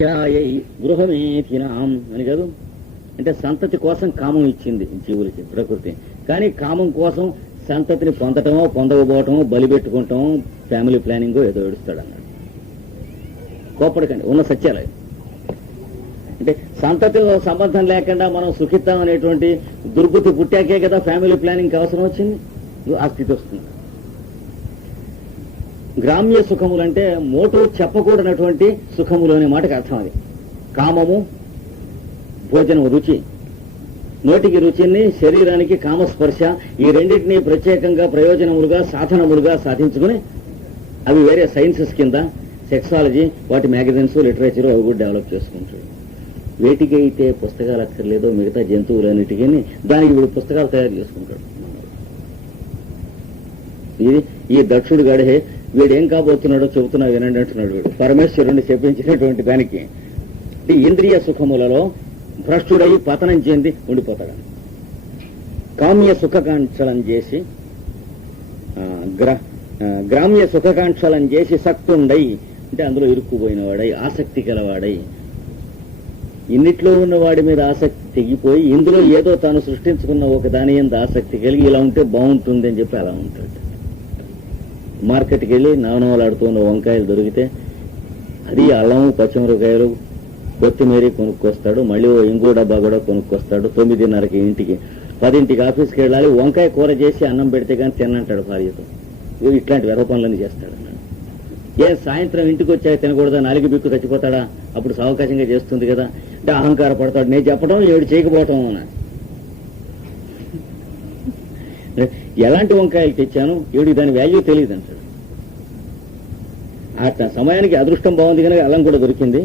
ఛాయై అని కాదు. అంటే సంతతి కోసం కామం ఇచ్చింది జీవులకి ప్రకృతి. కానీ కామం కోసం సంతతిని పొందటమో పొందకపోవటమో బలి పెట్టుకుంటామో ఫ్యామిలీ ప్లానింగ్ ఏదో ఏడుస్తాడు అన్నాడు కోపడకండి ఉన్న సత్యాలు అంటే సంతతిలో సంబంధం లేకుండా మనం సుఖిద్దాం అనేటువంటి దుర్బుద్ధి పుట్టాకే కదా ఫ్యామిలీ ప్లానింగ్ అవసరం వచ్చింది? ఆ స్థితి వస్తుంది. గ్రామ్య సుఖములంటే మోటు చెప్పకూడనటువంటి సుఖములు అనే మాటకు అర్థం అది. కామము భోజనం రుచి నోటికి రుచిని శరీరానికి కామస్పర్శ ఈ రెండింటినీ ప్రత్యేకంగా ప్రయోజనములుగా సాధనములుగా సాధించుకుని అవి వేరే సైన్సెస్ కింద సెక్సాలజీ వాటి మ్యాగజైన్స్ లిటరేచర్ అవి కూడా డెవలప్ చేసుకుంటాడు వేటికి అయితే పుస్తకాలు అక్కర్లేదో మిగతా జంతువులన్నిటికీ దానికి వీడు పుస్తకాలు తయారు చేసుకుంటాడు. ఇది ఈ దక్షుడు గడహే వీడేం కాబోతున్నాడో చెబుతున్నా వినండి అంటున్నాడు వీడు. పరమేశ్వరుణ్ణి చెప్పించినటువంటి దానికి ఇంద్రియ సుఖములలో భ్రష్టుడై పతనం చెంది ఉండిపోతాడు. కామ్య సుఖకాంక్షలను చేసి గ్రామ్య సుఖకాంక్షలను చేసి సక్తుండై అంటే అందులో ఇరుక్కుపోయినవాడై ఆసక్తి గలవాడై ఇన్నిట్లో ఉన్నవాడి మీద ఆసక్తి తెగిపోయి ఇందులో ఏదో తాను సృష్టించుకున్న ఒక దాని మీద ఆసక్తి కలిగి ఇలా ఉంటే బాగుంటుంది అని చెప్పి అలా ఉంటాడు. మార్కెట్కి వెళ్ళి నవనవలాడుతున్న వంకాయలు దొరికితే అది అల్లము పచ్చిమిరకాయలు కొత్తిమీర కొనుక్కొస్తాడు మళ్ళీ ఓ ఇంకో డబ్బా కూడా కొనుక్కొస్తాడు తొమ్మిదిన్నరకి ఇంటికి. పదింటికి ఆఫీస్కి వెళ్ళాలి వంకాయ కూర చేసి అన్నం పెడితే కానీ తినంటాడు భార్యతో. ఇట్లాంటి వెధ పనులన్నీ చేస్తాడు ఏ సాయంత్రం ఇంటికి వచ్చాక తినకూడదా? నాలుగు బిక్కు చచ్చిపోతాడా? అప్పుడు సావకాశంగా చేస్తుంది కదా. అంటే అహంకార పడతాడు నేను చెప్పడం ఏడు చేయకపోవటం అన్నాడు. ఎలాంటి వంకాయలు తెచ్చాను? ఏడు దాని వాల్యూ తెలియదు అంటాడు. ఆ సమయానికి అదృష్టం బాగుంది కనుక అల్లం కూడా దొరికింది.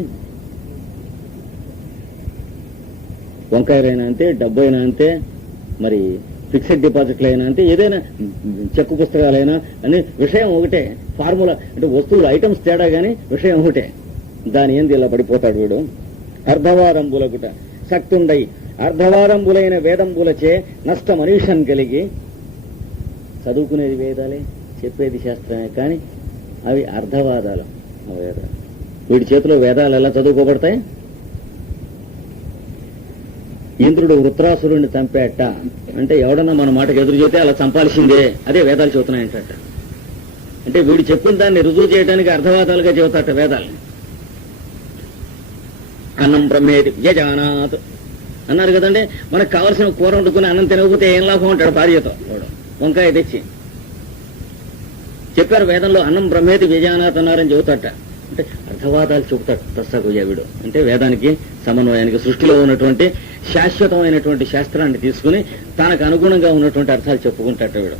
వంకాయలైనా అంతే డబ్బు అయినా అంతే మరి ఫిక్స్డ్ డిపాజిట్లు అయినా అంతే ఏదైనా చెక్కు పుస్తకాలైనా అని విషయం ఒకటే ఫార్ములా అంటే వస్తువులు ఐటమ్స్ తేడా కానీ విషయం ఒకటే. దాని ఏంది ఇలా పడిపోతాడు వీడు. అర్ధవారంబులకుట సక్తుండై అర్ధవారంబులైన వేదంబులచే నష్టం మనీషన్ కలిగి చదువుకునేది వేదాలే చెప్పేది శాస్త్రమే కానీ అవి అర్ధవాదాలు వేదాలు. వీడి చేతిలో వేదాలు ఎలా చదువుకోబడతాయి? ఇంద్రుడు వృత్రాసురుడిని చంపేట అంటే ఎవడన్నా మన మాటకు ఎదురు చెబితే అలా చంపాల్సిందే. అదే వేదాలు చెబుతున్నాయంట అంటే వీడు చెప్పిన దాన్ని రుజువు చేయడానికి అర్ధవాదాలుగా చెబుతాట వేదాలు. అన్నం బ్రహ్మేది యజానాత్. అన్నారు కదండి మనకు కావలసిన కూర వండుకుని అన్నం తినకపోతే ఏం లాభం అంటాడు భార్యతో? వాడు. వంకాయ తెచ్చి. చెప్పారు వేదంలో అన్నం బ్రహ్మేతి వ్యజానాథ్ అన్నారని చెబుతాట. అంటే అర్థవాదాలు చెబుతాడు తస్సగుయ్యావిడు అంటే వేదానికి సమన్వయానికి సృష్టిలో ఉన్నటువంటి శాశ్వతమైనటువంటి శాస్త్రాన్ని తీసుకుని తనకు అనుగుణంగా ఉన్నటువంటి అర్థాలు చెప్పుకుంటాట వీడు.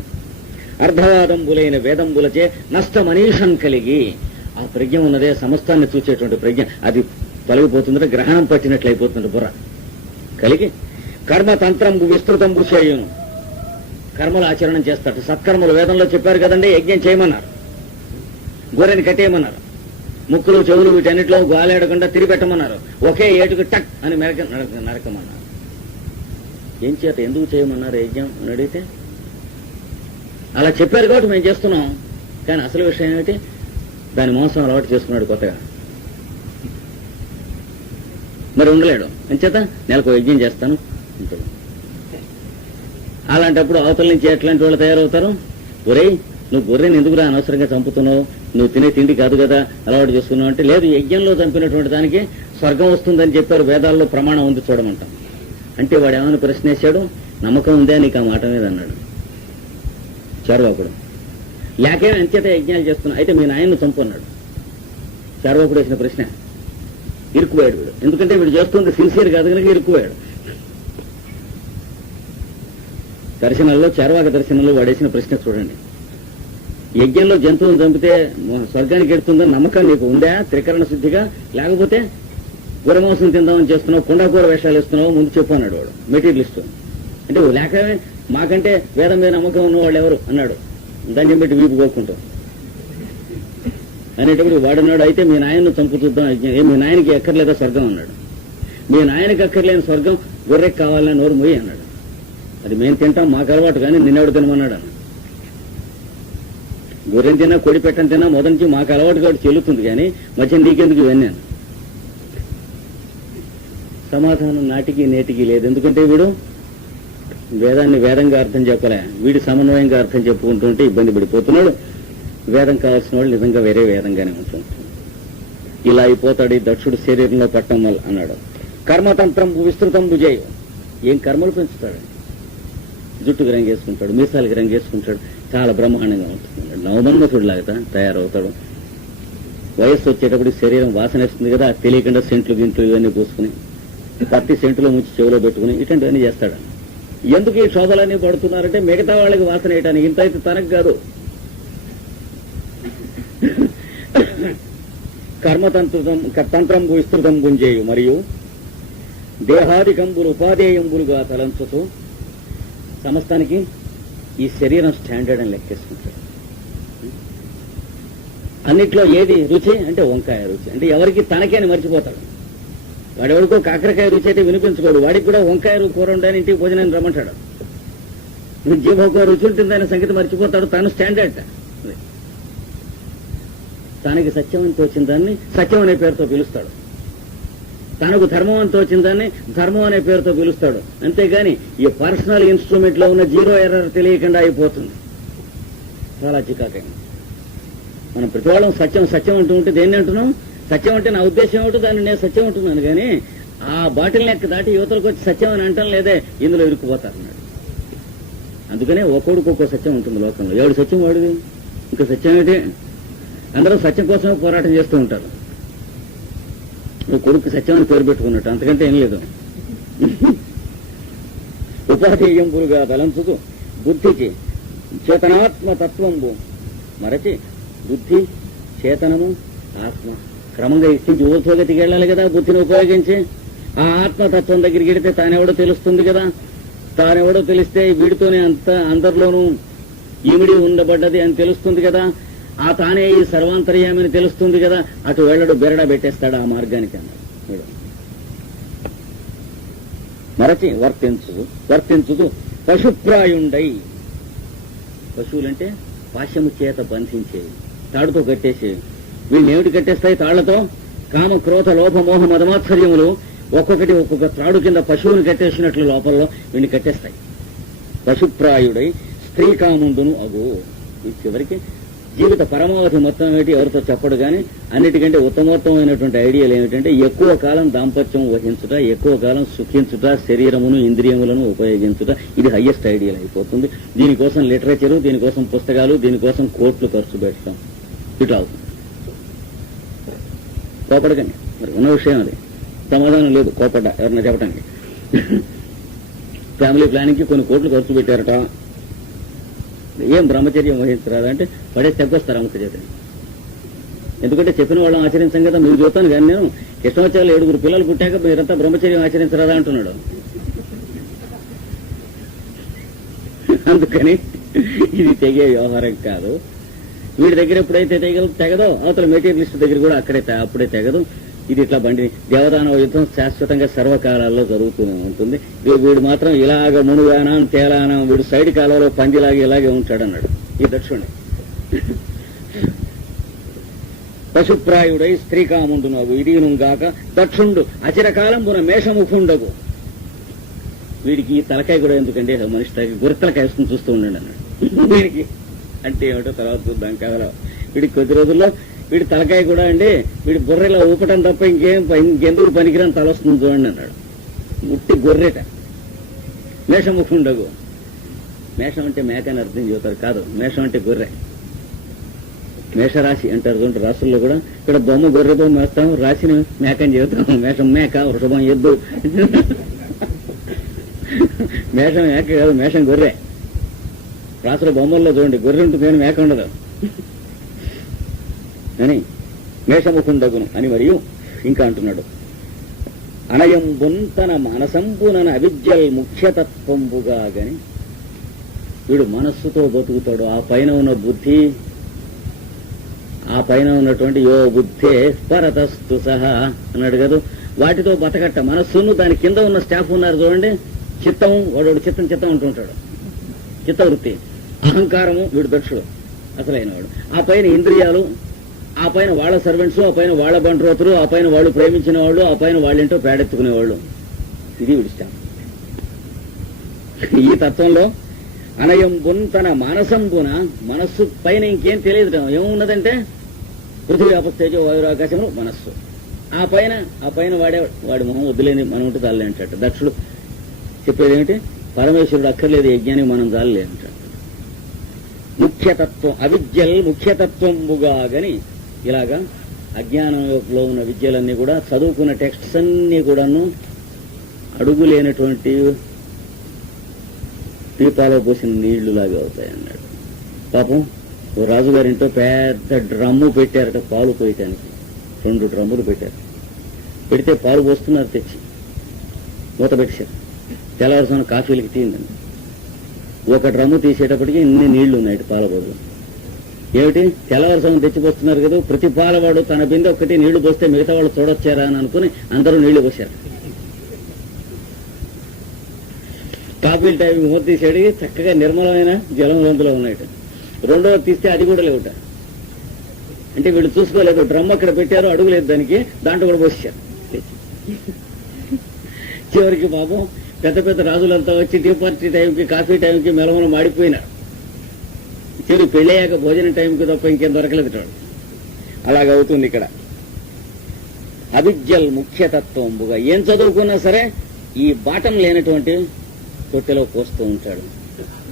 అర్ధవాదంబులైన వేదంబులచే నష్టమనీషన్ కలిగి ఆ ప్రజ్ఞ ఉన్నదే సమస్తాన్ని చూసేటువంటి ప్రజ్ఞ. అది తొలగిపోతుందంటే గ్రహణం పట్టినట్లయిపోతుంది బుర్ర. కలిగి కర్మతంత్రంబు విస్తృతంబు చేయును. కర్మలు ఆచరణం చేస్తాడు. సత్కర్మలు వేదంలో చెప్పారు కదండి యజ్ఞం చేయమన్నారు. గొర్రెని కట్టేయమన్నారు. ముక్కులు చెవులు వీటన్నిటిలో గాలేడకుండా తిరిపెట్టమన్నారు. ఒకే ఏటుకు టక్ అని మెరక నరకమన్నారు. ఏం చేత ఎందుకు చేయమన్నారు యజ్ఞం అని అడిగితే అలా చెప్పారు కాబట్టి మేము చేస్తున్నాం. కానీ అసలు విషయం ఏమిటి? దాని మోసం అలవాటు చేసుకున్నాడు కొత్తగా. మరి ఉండలేడు. అంచేత నెలకు యజ్ఞం చేస్తాను. అంటాడు అలాంటప్పుడు అవతల నుంచి ఎట్లాంటి వాళ్ళు తయారవుతారు? ఒరే నువ్వు గొర్రెని ఎందుకురా అనవసరంగా చంపుతున్నావు? నువ్వు తినే తిండి కాదు కదా అలవాటు చేసుకున్నావు అంటే లేదు యజ్ఞంలో చంపినటువంటి దానికి స్వర్గం వస్తుందని చెప్పారు వేదాల్లో ప్రమాణం ఉంది చూడమంటాం. అంటే వాడు ఏమైనా ప్రశ్న వేశాడు? నమ్మకం ఉందే నీకు ఆ మాట మీద అన్నాడు. చారువాకుడు లేకే అంత్యత యజ్ఞాలు చేస్తున్నా అయితే మీ నాయన్ను చంపున్నాడు చారువాకుడు వేసిన ప్రశ్న ఇరుక్కుపోయాడు వీడు. ఎందుకంటే వీడు చేస్తుంది సిన్సియర్ కాదు కనుక ఇరుక్కుపోయాడు. దర్శనాల్లో చార్వాక దర్శనంలో వాడేసిన ప్రశ్న చూడండి. యజ్ఞంలో జంతువులు చంపితే స్వర్గానికి ఎడుతుందని నమ్మకం నీకు ఉందా? త్రికరణ శుద్ధిగా? లేకపోతే గురమాంసం తిందామని చేస్తున్నావు కుండాకూర వేషాలు ఇస్తున్నావు ముందు చెప్పు అన్నాడు వాడు. మెటీరియలిస్ట్ అంటే ఓ లేక మాకంటే వేదం మీద నమ్మకం ఉన్న వాళ్ళు ఎవరు? అన్నాడు. దాన్ని పెట్టి వీపు కోరుకుంటాం. అనేటప్పుడు వాడున్నాడు అయితే మీ నాయన్ను చంపు చూద్దాం యజ్ఞం మీ నాయనకి ఎక్కర్లేదా స్వర్గం? అన్నాడు. మీ నాయనకి అక్కర్లేని స్వర్గం గొర్రెకి కావాలని నోరు మొయ్యి అన్నాడు. అది మేము తింటాం మాకు అలవాటు కానీ నిన్నెవడు తినమన్నాడు అన్న గొర్రెని తిన్నా కొడి పెట్టని తిన్నా మొదటి నుంచి మాకు అలవాటు కాబట్టి చెల్లుతుంది కానీ మధ్య నీకెందుకు ఇవన్నీ సమాధానం నాటికి నేటికి లేదు. ఎందుకంటే వీడు వేదాన్ని వేదంగా అర్థం చెప్పలే. వీడి సమన్వయంగా అర్థం చెప్పుకుంటుంటే ఇబ్బంది పడిపోతున్నాడు. వేదం కావాల్సిన వాళ్ళు నిజంగా వేరే వేదంగానే ఉంటుంది ఇలా అయిపోతాడు ఈ దక్షుడు శరీరంలో పట్టం వల్ల అన్నాడు. కర్మతంత్రం విస్తృతం భుజేయు. ఏం కర్మలు పెంచుతాడు? జుట్టుకు రంగేసుకుంటాడు మీసాలకి రంగేసుకుంటాడు చాలా బ్రహ్మాండంగా ఉంటుంది నవమన్మథుడు లాగా తయారవుతాడు. వయస్సు వచ్చేటప్పుడు శరీరం వాసన వేస్తుంది కదా తెలియకుండా సెంట్లు గింట్లు ఇవన్నీ పూసుకుని పత్తి సెంట్లో ముంచి చెవిలో పెట్టుకుని ఇటువంటివన్నీ చేస్తాడు. ఎందుకు ఈ శోధలన్నీ పడుతున్నారంటే మిగతా వాళ్ళకి వాసన వేయటానికి ఇంత అయితే తనకు కాదు. కర్మతంత్రం తంత్రం విస్తృతం గుంజేయు మరియు దేహాది కంబులు ఉపాధేయంబులుగా తలంచుతూ సమస్తానికి ఈ శరీరం స్టాండర్డ్ అని లెక్కేసుకుంటాడు. అన్నిట్లో ఏది రుచి అంటే వంకాయ రుచి. అంటే ఎవరికి తనకే అని మర్చిపోతాడు. వాడెవడికో కాకరకాయ రుచి అయితే వినిపించుకోడు. వాడికి కూడా వంకాయ కూర ఉండని ఇంటికి భోజనాన్ని రమ్మంటాడు. జీవోకో రుచి ఉంటుందనే సంగతి మర్చిపోతాడు. తను స్టాండర్డ్ తనకి సత్యం అని తోచిన దాన్ని సత్యం అనే పేరుతో పిలుస్తాడు. తనకు ధర్మం అని తోచిందని దాన్ని ధర్మం అనే పేరుతో పిలుస్తాడు. అంతేగాని ఈ పర్సనల్ ఇన్స్ట్రుమెంట్లో ఉన్న జీరో ఎర్రర్ తెలియకుండా అయిపోతుంది. చాలా చికాకైంది. మనం ప్రతివాళ్ళం సత్యం సత్యం అంటూ ఉంటే దేన్ని అంటున్నాం? సత్యం అంటే నా ఉద్దేశం ఏమిటో దాన్ని నేను సత్యం అంటున్నాను కానీ ఆ బాటిల్ నెక్ దాటి యువతలకు వచ్చి సత్యం అని అంటాం లేదే ఇందులో ఇరుక్కుపోతారన్నాడు అందుకనే ఒక్కొక్కడికి ఒక్కో సత్యం ఉంటుంది లోకంలో. ఏడు సత్యం వాడిది? ఇంకా సత్యం ఏంటి? అందరూ సత్యం కోసమే పోరాటం చేస్తూ ఉంటారు. కొడుకు సత్యమని పేరు పెట్టుకున్నట్టు అంతకంటే ఏం లేదు. ఉపాధేయంబులుగా తలంచుతూ బుద్ధికి చేతనాత్మ తత్వంబు మరచి బుద్ధి చేతనము ఆత్మ క్రమంగా ఇచ్చించి ఊర్ధ్వగతికి వెళ్ళాలి కదా బుద్ధిని ఉపయోగించి. ఆ ఆత్మతత్వం దగ్గరికి వెడితే తానెవడో తెలుస్తుంది కదా. తానెవడో తెలిస్తే వీడితోనే అంత అందరిలోనూ ఈమిడి ఉండబడ్డది అని తెలుస్తుంది కదా. ఆ తానే ఈ సర్వాంతర్యామిని తెలుస్తుంది కదా అటు వెళ్ళడు బెరడా పెట్టేస్తాడు ఆ మార్గానికి అన్నాడు. మరచి వర్తించు వర్తించుదు పశుప్రాయుండై. పశువులంటే పాశము చేత బంధించేవి. తాడుతో కట్టేసేవి. వీళ్ళు ఏమిటి కట్టేస్తాయి తాళ్ళతో? కామ క్రోధ లోభ మోహ మదమాత్సర్యములు ఒక్కొక్కటి ఒక్కొక్క త్రాడు కింద పశువుని కట్టేసినట్లు లోపల్లో వీడిని కట్టేస్తాయి. పశుప్రాయుడై స్త్రీ కాముండును అగు. ఇది చివరికి జీవిత పరమావధి మొత్తం ఏమిటి ఎవరితో చెప్పడు కానీ అన్నిటికంటే ఉత్తమోత్తమైనటువంటి ఐడియాలు ఏమిటంటే ఎక్కువ కాలం దాంపత్యం వహించుట ఎక్కువ కాలం సుఖించుట శరీరమును ఇంద్రియములను ఉపయోగించుట ఇది హయ్యెస్ట్ ఐడియల్ అయిపోతుంది. దీనికోసం లిటరేచరు దీనికోసం పుస్తకాలు దీనికోసం కోట్లు ఖర్చు పెట్టడం. ఇట్లా అవుతుంది. కోపడకండి. మరి ఉన్న విషయం అది. సమాధానం లేదు. కోపడ్డా. ఎవరన్నా చెప్పడానికి ఫ్యామిలీ ప్లానింగ్కి కొన్ని కోట్లు ఖర్చు పెట్టారట. ఏం బ్రహ్మచర్యం వహించరాదు అంటే పడే తగ్గొస్తారు అమ్మక ఎందుకంటే చెప్పిన వాళ్ళని ఆచరించాం కదా మీరు చూస్తాను కానీ నేను కృష్ణోత్సవాలు ఏడుగురు పిల్లలు పుట్టాక మీరంతా బ్రహ్మచర్యం ఆచరించరాదా అంటున్నాడు. అందుకని ఇది తెగే వ్యవహారం కాదు. వీడి దగ్గర ఎప్పుడైతే తెగ తెగదో అవతల మెటీరియలిస్ట్ దగ్గర కూడా అక్కడే అప్పుడే తెగదు. ఇది ఇట్లా బండి దేవదానవ యుద్ధం శాశ్వతంగా సర్వకాలాల్లో జరుగుతూనే ఉంటుంది. వీడు మాత్రం ఇలాగ మునుగానం తేలానం వీడు సైడ్ కాలంలో పందిలాగా ఇలాగే ఉంటాడు అన్నాడు ఈ దక్షుణ్ణి. పశుప్రాయుడై స్త్రీ కాముండునగు ఇదినుగాక దక్షుండు అచిరకాలంబున మేషముఖుండగు. వీడికి తలకాయ కూడా ఎందుకంటే మనిషి తలకాయ గుర్తలకాయ వేసుకుని చూస్తూ ఉండండి అన్నాడు. వీడికి అంటే ఏమిటో తర్వాత చూద్దాం కదరా వీడికి కొద్ది రోజుల్లో వీడి తలకాయ కూడా అండి వీడి బుర్రెలో ఊపటం తప్ప ఇంకేం ఇంకెందుకు పనికిరాని తల వస్తుంది చూడండి అన్నాడు. ముట్టి గొర్రెట. మేషముఖుండగు మేషం అంటే మేక అని అర్థం చెబుతారు కాదు. మేషం అంటే గొర్రె. మేషరాశి అంటారు చూడండి రాసుల్లో కూడా ఇక్కడ బొమ్మ గొర్రెతో మేస్తాం రాశిని మేక అని చెబుతాం. మేషం మేక వృషభం ఎద్దు. మేషం మేక కాదు మేషం గొర్రె. రాసుల బొమ్మల్లో చూడండి గొర్రె ఉంటుంది కానీ మేక ఉండదు. అని మేషముఖుండగును అని మరియు ఇంకా అంటున్నాడు. అనయంబున్ తన మనసంబునన అవిద్యల్ ముఖ్యతత్వంబుగా గని వీడు మనస్సుతో బతుకుతాడు. ఆ పైన ఉన్న బుద్ధి ఆ పైన ఉన్నటువంటి యో బుద్ధే పరతస్తు సహా అన్నాడు కదా. వాటితో బతకట్ట మనస్సును దాని కింద ఉన్న స్టాఫ్ ఉన్నారు చూడండి. చిత్తం వాడు చిత్తం చిత్తం అంటుంటాడు. చిత్తవృత్తి అహంకారము వీడు దక్షుడు అసలైన వాడు ఆ పైన ఇంద్రియాలు ఆ పైన వాళ్ళ సర్వెంట్స్ ఆ పైన వాళ్ళ బంట్రోతులు ఆ పైన వాళ్ళు ప్రేమించిన వాళ్ళు ఆ పైన వాళ్ళేంటో పేడెత్తుకునేవాళ్ళు. ఇది విడిస్తాం ఈ తత్వంలో అనయంబున్ తన మానసంబున మనస్సు పైన ఇంకేం తెలియదు ఏమున్నదంటే పృథివీ అపస్తేజో వాయురాకాశములు మనస్సు. ఆ పైన ఆ పైన వాడే వాడి మొహం వద్దులేని మనం ఉంటే చాలే అంటాడు. దక్షుడు చెప్పేది ఏమిటి? పరమేశ్వరుడు అక్కర్లేదు యజ్ఞానికి మనం చాలే అంటాడు. ముఖ్యతత్వం అవిద్యల్ ముఖ్యతత్వంబుగా గని ఇలాగా అజ్ఞానంలో ఉన్న విద్యలన్నీ కూడా చదువుకున్న టెక్స్ట్స్ అన్ని కూడాను అడుగు లేనటువంటి దీపాలో పోసిన నీళ్ళులాగా అవుతాయి అన్నాడు పాపం ఓ రాజుగారింట్లో పెద్ద డ్రమ్ము పెట్టారట పాలు పోయటానికి. రెండు డ్రమ్ములు పెట్టారు. పెడితే పాలు పోస్తున్నారు తెచ్చి. మూత పెట్టారు తెల్లవారుసిన కాఫీలకి తీయిందండి ఒక డ్రమ్ము తీసేటప్పటికి ఇన్ని నీళ్ళు ఉన్నాయి పాల బదులు ఏమిటి? తెల్లవారుసాన తెచ్చిపోస్తున్నారు కదా ప్రతి పాలవాడు తన బిందె ఒక్కటి నీళ్ళు పోస్తే మిగతా వాళ్ళు చూడొచ్చారా అని అనుకుని అందరూ నీళ్ళు పోశారు. కాఫీ టైం మూత తీసాడు చక్కగా నిర్మలమైన జలం వంతులో ఉన్నాయట రెండవ తీస్తే అది కూడా లేవుట. అంటే వీళ్ళు చూసుకోలేదు డ్రమ్ అక్కడ పెట్టారు అడుగులేదు దానికి దాంట్లో కూడా పోసారు చివరికి పాపం పెద్ద పెద్ద రాజులంతా వచ్చి టీ పార్టీ టైంకి కాఫీ టైంకి మెలమల మాడిపోయినారు. చెడు పెళ్ళయ్యాక భోజనం టైంకి తప్ప ఇంకేం దొరకలేదు వాడు అలాగవుతుంది ఇక్కడ. అవిద్యల్ ముఖ్యతత్వంబుగా ఏం చదువుకున్నా సరే ఈ బాటం లేనటువంటి తొట్టెలో పోస్తూ ఉంటాడు.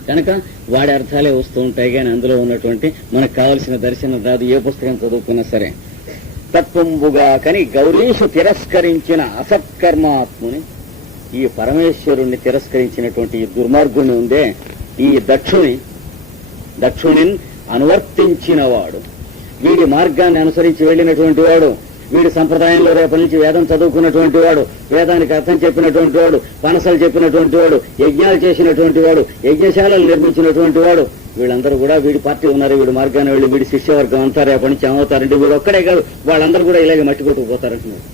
కనుక వాడి అర్థాలే వస్తూ ఉంటాయి కానీ అందులో ఉన్నటువంటి మనకు కావలసిన దర్శనం రాదు ఏ పుస్తకం చదువుకున్నా సరే. తత్వంబుగా కని గౌరీషు తిరస్కరించిన అసత్కర్మాత్ముని ఈ పరమేశ్వరుణ్ణి తిరస్కరించినటువంటి ఈ దుర్మార్గుని ఉందే ఈ దక్షుని దక్షునిన్ అనువర్తించినవాడు. వీడి మార్గాన్ని అనుసరించి వెళ్ళినటువంటి వాడు వీడి సంప్రదాయంలో రేపటి నుంచి వేదం చదువుకున్నటువంటి వాడు వేదానికి అర్థం చెప్పినటువంటి వాడు పనసలు చెప్పినటువంటి వాడు యజ్ఞాలు చేసినటువంటి వాడు యజ్ఞశాలలు నిర్మించినటువంటి వాడు వీళ్ళందరూ కూడా వీడి పార్టీ ఉన్నారు వీడి మార్గాన్ని వెళ్ళి వీడి శిష్యవర్గం అంతా రేపటి నుంచి ఏమవుతారంటే వీడు ఒక్కడే కాదు వాళ్ళందరూ కూడా ఇలాగే మట్టి కొట్టుకుపోతారంటున్నారు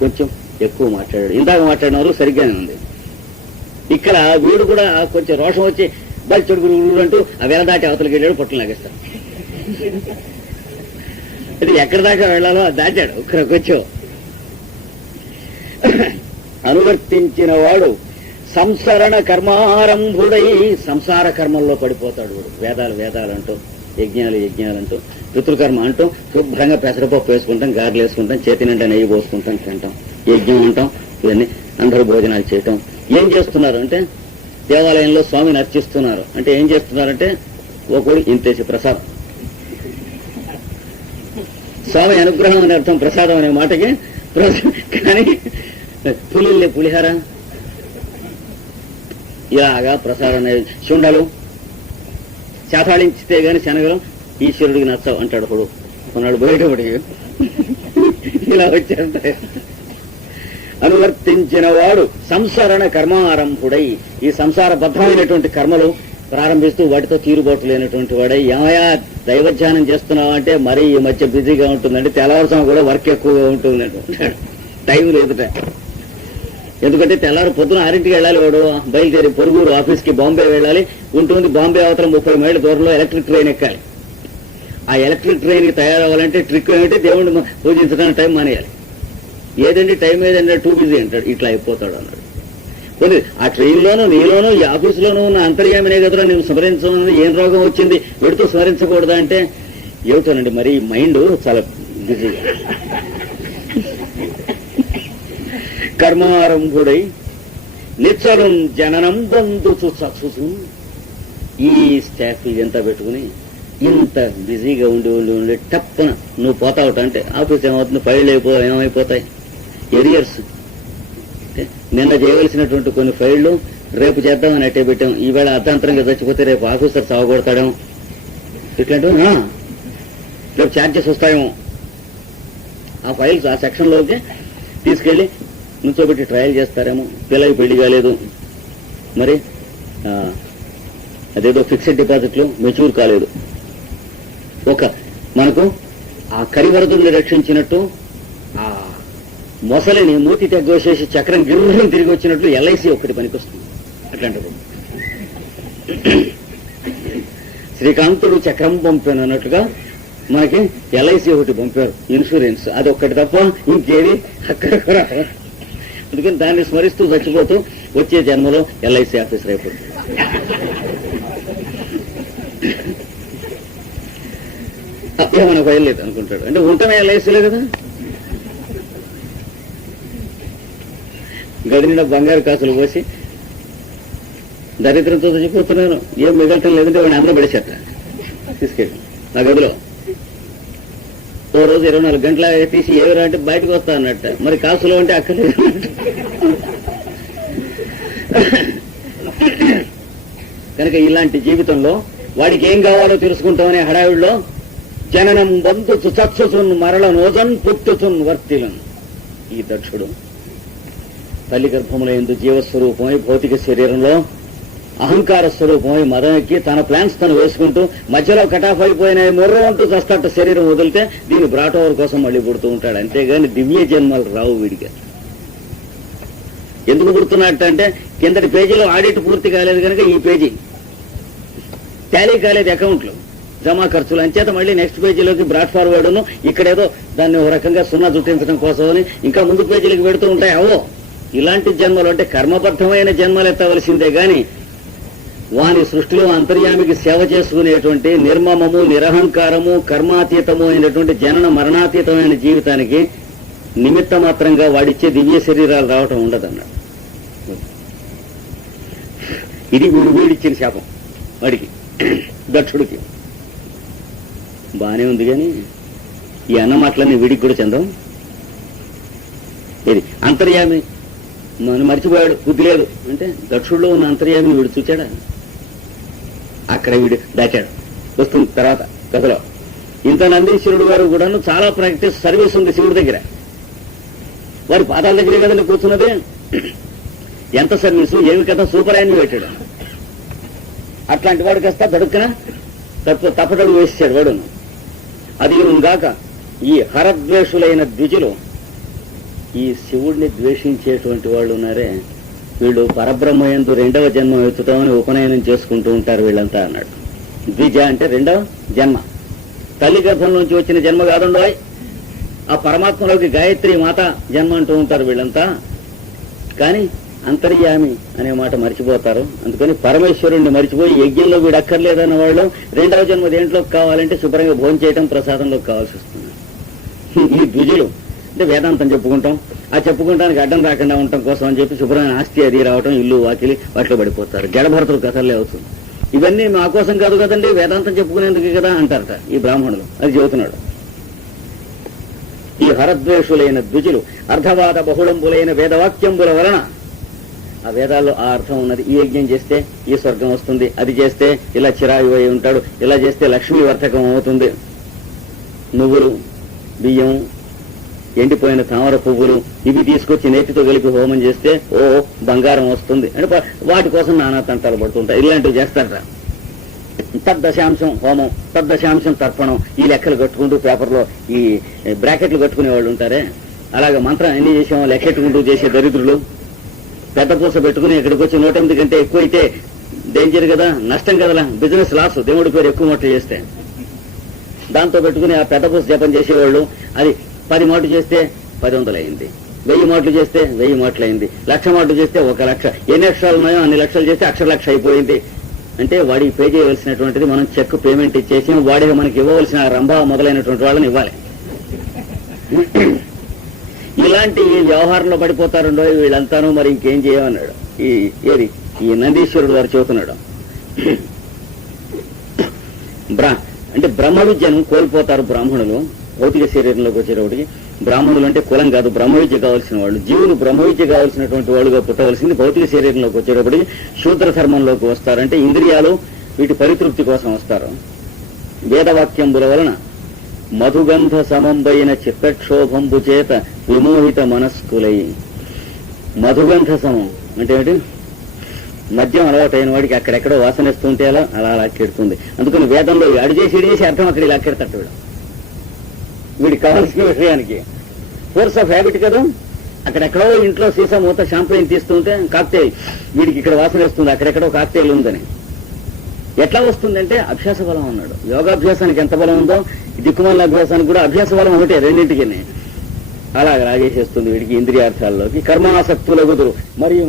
కొంచెం ఎక్కువ మాట్లాడాడు. ఇందాక మాట్లాడిన వాళ్ళు సరిగ్గానే ఉంది. ఇక్కడ వీడు కూడా కొంచెం రోషం వచ్చి బలి చెడుగురు అంటూ ఆ వేల దాటి అవతలకి వెళ్ళాడు పొట్టలు లాగేస్తాడు. అది ఎక్కడి దాకా వెళ్ళాలో అది దాచాడు ఇక్కడ అనువర్తించిన వాడు సంసరణ కర్మారంభుడై సంసార కర్మల్లో పడిపోతాడు వాడు. వేదాలు వేదాలు అంటూ యజ్ఞాలు యజ్ఞాలు అంటూ పితృకర్మ అంటూ శుభ్రంగా పెసరపప్పు వేసుకుంటాం గారెలు వేసుకుంటాం చేతి నిండా నెయ్యి పోసుకుంటాం తింటాం యజ్ఞం అంటాం ఇవన్నీ అందరూ భోజనాలు చేయటం. ఏం చేస్తున్నారు అంటే దేవాలయంలో స్వామిని అర్చిస్తున్నారు. అంటే ఏం చేస్తున్నారంటే ఒకడు ఇంతేసి ప్రసాదం. స్వామి అనుగ్రహం అనే అర్థం ప్రసాదం అనే మాటకి. కానీ పులిల్లే పులిహార. ఇలాగా ప్రసాదం అనేది శుండలు శాతాళించితే గాని శనగలు ఈశ్వరుడికి నచ్చవు అంటాడు ఒకడు కొన్నాడు బయటపడి ఇలా వచ్చారంటే. అనువర్తించిన వాడు సంసరణ కర్మారంభుడై. ఈ సంసార బద్ధమైనటువంటి కర్మలు ప్రారంభిస్తూ వాటితో తీరుబాటు లేనటువంటి వాడై. ఏమయా దైవధ్యానం చేస్తున్నావు అంటే మరీ ఈ మధ్య బిజీగా ఉంటుందండి. తెల్లవారుసం కూడా వర్క్ ఎక్కువగా ఉంటుంది టైం లేదుట ఎందుకంటే తెల్లారు పొద్దున ఆరింటికి వెళ్ళాలి వాడు. బయలుదేరి పొరుగురు ఆఫీస్కి బాంబే వెళ్ళాలి. ఉంటుంది బాంబే అవతల ముప్పై మైళ్ళ దూరంలో ఎలక్ట్రిక్ ట్రైన్ ఎక్కాలి. ఆ ఎలక్ట్రిక్ ట్రైన్కి తయారవ్వాలంటే ట్రిక్ ఏమిటి? దేవుడిని పూజించడానికి టైం మానేయాలి. ఏదండి టైం ఏదంటే టూ బిజీ అంటాడు ఇట్లా అయిపోతాడు అన్నాడు. కొన్ని ఆ ట్రైన్లోనూ నీలోనూ ఈ ఆఫీసులోనూ ఉన్న అంతర్యామినే కదా నేను స్మరించను ఏం రోగం వచ్చింది వీడితో స్మరించకూడదా అంటే ఏమిటోనండి మరి మైండ్ చాలా బిజీగా కర్మారంభుడై నిచ్చలం జననం బంధుచు చచ్చుచు ఈ స్టాఫ్ ఇదంతా పెట్టుకుని ఇంత బిజీగా ఉండి ఉండి ఉండి టప్పున నువ్వు పోతావుట అంటే ఆఫీస్ ఏమవుతుంది ఫైల్ అయిపో ఏమైపోతాయి. ఎరియర్స్. నిన్న చేయవలసినటువంటి కొన్ని ఫైళ్ళు రేపు చేద్దామని అట్టే పెట్టాం. ఈవేళ అర్ధాంతరంగా చచ్చిపోతే రేపు ఆఫీసర్ చావగొడతాడేమో ఇట్లాంటివి రేపు ఛార్జెస్ వస్తాయేమో. ఆ ఫైల్స్ ఆ సెక్షన్లోకి తీసుకెళ్ళి నుంచోబెట్టి ట్రయల్ చేస్తారేమో. పిల్లకి పెళ్ళి కాలేదు. మరి అదేదో ఫిక్స్డ్ డిపాజిట్లు మెచ్యూర్ కాలేదు. ఒక మనకు ఆ కరివరదుల్ని రక్షించినట్టు మొసలిని మూతి తగ్గోసేసి చక్రం గిర్రం తిరిగి వచ్చినట్లు ఎల్ఐసి ఒకటి పనికొస్తుంది. అట్లాంటిది శ్రీకాంతుడు చక్రం పంపాను అన్నట్టుగా మనకి ఎల్ఐసి ఒకటి పంపారు. ఇన్సూరెన్స్. అది ఒక్కటి తప్ప ఇంకేది అక్కడ కూడా అందుకని దాన్ని స్మరిస్తూ చచ్చిపోతూ వచ్చే జన్మలో ఎల్ఐసి ఆఫీసర్ అయిపోతుంది. ఏమైనా బయలులేదు అనుకుంటాడు. అంటే ఉంటామే ఎల్ఐసీలే కదా? గడినిన బంగారు కాసులు పోసి దరిద్రంతో చచ్చిపోతున్నాను. ఏం మిగలటం లేదంటే వాడిని అందరూ పడేసేట తీసుకెళ్ళి. నా గదిలో. ఓ రోజు ఇరవై నాలుగు గంటల తీసి ఏవిరా అంటే బయటకు వస్తా అన్నట్ట. మరి కాసులు అంటే అక్కర్లేదు కనుక ఇలాంటి జీవితంలో వాడికి ఏం కావాలో తెలుసుకుంటామనే హడావిడిలో జననం బంధు చచ్చుచున్ మరల నోజన్ పుట్టుచున్ వర్తిలను. ఈ దక్షుడు తల్లి గర్భముల ఎందు జీవస్వరూపమై భౌతిక శరీరంలో అహంకార స్వరూపమై మదనెక్కి తన ప్లాన్స్ తను వేసుకుంటూ మధ్యలో కటాఫ్ అయిపోయిన ముర్ర అంటూ చస్తట శరీరం వదిలితే దీని బ్రాటోవర్ కోసం మళ్ళీ పుడుతూ ఉంటాడు. అంతేగాని దివ్య జన్మలు రావు వీడికి. ఎందుకు పుడుతున్నట్టంటే కిందటి పేజీలో ఆడిట్ పూర్తి కాలేదు కనుక ఈ పేజీ టాలీ కాలేదు అకౌంట్లు జమా ఖర్చులు. అంచేత మళ్ళీ నెక్స్ట్ పేజీలోకి బ్రాడ్ ఫార్వర్డ్ను ఇక్కడేదో దాన్ని ఒక రకంగా సున్నా చుట్టించడం కోసమని ఇంకా ముందు పేజీలకు పెడుతూ ఉంటాయి? అవో ఇలాంటి జన్మలు అంటే కర్మబద్ధమైన జన్మలు ఎత్తవలసిందే గాని వాని సృష్టిలో అంతర్యామికి సేవ చేసుకునేటువంటి నిర్మమము నిరహంకారము కర్మాతీతము అయినటువంటి జనన మరణాతీతమైన జీవితానికి నిమిత్త మాత్రంగా వాడిచ్చే దివ్య శరీరాలు రావటం ఉండదన్నాడు. ఇది వీడు వీడిచ్చిన శాపం వాడికి దక్షుడికి. బానే ఉంది కానీ ఈ అన్న మాటలన్నీ వీడికి కూడా చెందాం ఇది అంతర్యామి నన్ను మర్చిపోయాడు. బుద్ధి లేదు. అంటే దక్షుడిలో ఉన్న అంతర్యామిని వీడు చూచాడా? అక్కడ వీడు దాచాడు. వస్తుంది తర్వాత కథలో. ఇంత నందీశ్వరుడు గారు కూడాను చాలా ప్రాక్టీస్ సర్వీస్ ఉంది శివుడి దగ్గర. వారి పాదాల దగ్గరే కదండి కూర్చున్నది? ఎంత సర్వీసు? ఏమి కథ? సూపర్ అయిన పెట్టాడు. అట్లాంటి వాడు కాస్త దడుక్కున తప్పు తప్పటడు వేసాడు వాడును. అది గాక ఈ హరద్వేషులైన ద్విజులు ఈ శివుడిని ద్వేషించేటువంటి వాళ్ళు ఉన్నారే వీళ్ళు పరబ్రహ్మయందు రెండవ జన్మ ఎత్తుతామని ఉపనయనం చేసుకుంటూ ఉంటారు వీళ్ళంతా అన్నాడు. ద్విజ అంటే రెండవ జన్మ. తల్లి గర్భం నుంచి వచ్చిన జన్మ కాదుండోయ్ ఆ పరమాత్మలోకి గాయత్రి మాత జన్మ అంటూ ఉంటారు వీళ్ళంతా. కానీ అంతర్యామి అనే మాట మర్చిపోతారు. అందుకని పరమేశ్వరుణ్ణి మర్చిపోయి యజ్ఞంలో వీడు అక్కర్లేదన్న వాళ్ళు రెండవ జన్మ దేంట్లోకి కావాలంటే శుభ్రంగా భోజనం చేయడం ప్రసాదంలోకి కావాల్సి వస్తుంది. ఈ ద్విజులు అంటే వేదాంతం చెప్పుకుంటాం. ఆ చెప్పుకుంటానికి అడ్డం రాకుండా ఉండటం కోసం అని చెప్పి శుభ్రమైన ఆస్తి అది రావటం ఇల్లు వాకిలి వాటిలో పడిపోతారు. జడభరతులు కథలే అవుతుంది ఇవన్నీ మా కోసం కాదు కదండి వేదాంతం చెప్పుకునేందుకు కదా అంటారట ఈ బ్రాహ్మణులు. అది చెబుతున్నాడు. ఈ హరద్వేషులైన ద్విజులు అర్ధవాద బహుళంబులైన వేదవాక్యంబుల వలన ఆ వేదాల్లో ఆ అర్థం ఉన్నది. ఈ యజ్ఞం చేస్తే ఈ స్వర్గం వస్తుంది అది చేస్తే ఇలా చిరాయు అయి ఉంటాడు ఇలా చేస్తే లక్ష్మీ వర్ధకం అవుతుంది. నువ్వులు బియ్యం ఎండిపోయిన తామర పువ్వులు ఇవి తీసుకొచ్చి నేతితో కలిపి హోమం చేస్తే ఓ బంగారం వస్తుంది అంటే వాటి కోసం నానా తంటాలు పడుతుంటాయి. ఇలాంటివి చేస్తారట. తద్దశాంశం హోమం తద్దశాంశం తర్పణం. ఈ లెక్కలు కట్టుకుంటూ పేపర్లో ఈ బ్రాకెట్లు కట్టుకునే వాళ్ళు ఉంటారే. అలాగే మంత్రం ఎన్ని చేసామో లెక్కెట్టుకుంటూ చేసే దరిద్రులు. పెద్ద పూస పెట్టుకుని ఇక్కడికి వచ్చి నూట ఎనిమిది కంటే ఎక్కువ అయితే డేంజర్ కదా నష్టం కదా బిజినెస్ లాస్ దేవుడి పేరు ఎక్కువ మొట్టలు చేస్తే. దాంతో పెట్టుకుని ఆ పెద్ద పూస జపం చేసేవాళ్ళు. అది పది మాటలు చేస్తే పది వందలు అయింది వెయ్యి మాటలు చేస్తే వెయ్యి మాటలు అయింది లక్ష మాటలు చేస్తే ఒక లక్ష. ఎన్ని అక్షరాలు ఉన్నాయో అన్ని లక్షలు చేస్తే అక్షర లక్ష అయిపోయింది. అంటే వాడికి పే చేయవలసినటువంటిది మనం చెక్ పేమెంట్ ఇచ్చేసి వాడికి మనకి ఇవ్వవలసిన రంభా మొదలైనటువంటి వాళ్ళని ఇవ్వాలి. ఇలాంటి ఈ వ్యవహారంలో పడిపోతారుండో వీళ్ళంతాను మరి ఇంకేం చేయమన్నాడు. ఈ ఏది? ఈ నందీశ్వరుడు వారు చెబుతున్నాడు. బ్రా అంటే బ్రహ్మ విద్యను కోల్పోతారు బ్రాహ్మణులు. భౌతిక శరీరంలోకి వచ్చేటప్పటికి బ్రాహ్మణులు అంటే కులం కాదు బ్రహ్మవిద్య కావాల్సిన వాళ్ళు. జీవులు బ్రహ్మవిద్య కావాల్సినటువంటి వాళ్ళుగా పుట్టవలసింది భౌతిక శరీరంలోకి వచ్చేటప్పటికి శూద్ర ధర్మంలోకి వస్తారంటే ఇంద్రియాలు వీటి పరితృప్తి కోసం వస్తారు. వేదవాక్యంబుల వలన మధుగంధ సమంబైన చిత్తక్షోభంబు చేత విమోహిత మనస్కులై. మధుగంధ సమం అంటే ఏంటి మద్యం అలవాటైన వాడికి అక్కడెక్కడో వాసన ఇస్తుంటే అలా అలా లాక్కెడుతుంది. అందుకని వేదంలో అడిచేసి చేసి అర్థం అక్కడ లాక్కెడతాడు వీడు. వీడికి కావాల్సిన విషయానికి. ఫోర్స్ ఆఫ్ హ్యాబిట్ కదా? అక్కడెక్కడో ఇంట్లో సీసా మూత షాంపెయిన్ తీస్తుంటే కాక్టైల్ వీడికి ఇక్కడ వాసన వస్తుంది అక్కడెక్కడో కాక్టైల్ ఉందని. ఎట్లా వస్తుందంటే అభ్యాస బలం అన్నాడు. యోగాభ్యాసానికి ఎంత బలం ఉందో దిక్కుమాల అభ్యాసానికి కూడా అభ్యాస బలం ఒకటే రెండింటికి అలా రాగేసేస్తుంది వీడికి ఇంద్రియార్థాల్లోకి కర్మాసక్తులగుదురు మరియు